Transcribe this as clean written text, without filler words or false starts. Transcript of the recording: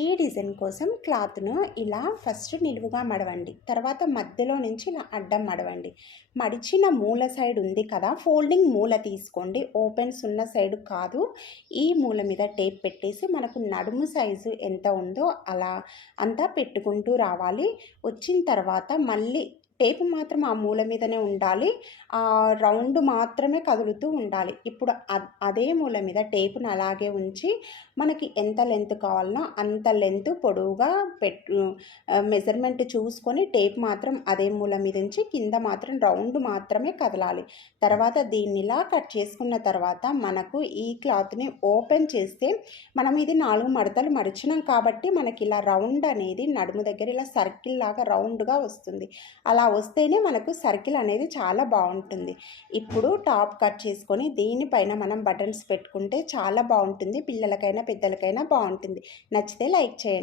ఈ డిజైన్ కోసం క్లాత్ను ఇలా ఫస్ట్ నిలువుగా మడవండి. తర్వాత మధ్యలో నుంచి ఇలా అడ్డం మడవండి. మడిచిన మూల సైడ్ ఉంది కదా, ఫోల్డింగ్ మూల తీసుకోండి, ఓపెన్స్ ఉన్న సైడ్ కాదు. ఈ మూల మీద టేప్ పెట్టేసి మనకు నడుము సైజు ఎంత ఉందో అలా అంతా పెట్టుకుంటూ రావాలి. వచ్చిన తర్వాత మళ్ళీ టేపు మాత్రం ఆ మూల మీదనే ఉండాలి. రౌండ్ మాత్రమే కదులుతూ ఉండాలి. ఇప్పుడు అదే మూల మీద టేపును అలాగే ఉంచి మనకి ఎంత లెంత్ కావాలనో అంత లెంత్ పొడవుగా మెజర్మెంట్ చూసుకొని టేప్ మాత్రం అదే మూల మీద ఉంచి కింద మాత్రం రౌండ్ మాత్రమే కదలాలి. తర్వాత దీన్ని ఇలా కట్ చేసుకున్న తర్వాత మనకు ఈ క్లాత్ని ఓపెన్ చేస్తే మనం ఇది 4 మడతలు మడిచినాం కాబట్టి మనకి ఇలా రౌండ్ అనేది నడుము దగ్గర ఇలా సర్కిల్ లాగా రౌండ్గా వస్తుంది. అలా వస్తేనే మనకు సర్కిల్ అనేది చాలా బాగుంటుంది. ఇప్పుడు టాప్ కట్ చేసుకొని దీనిపైన మనం బటన్స్ పెట్టుకుంటే చాలా బాగుంటుంది. పిల్లలకైనా పెద్దలకైనా బాగుంటుంది. నచ్చితే లైక్ చేయండి.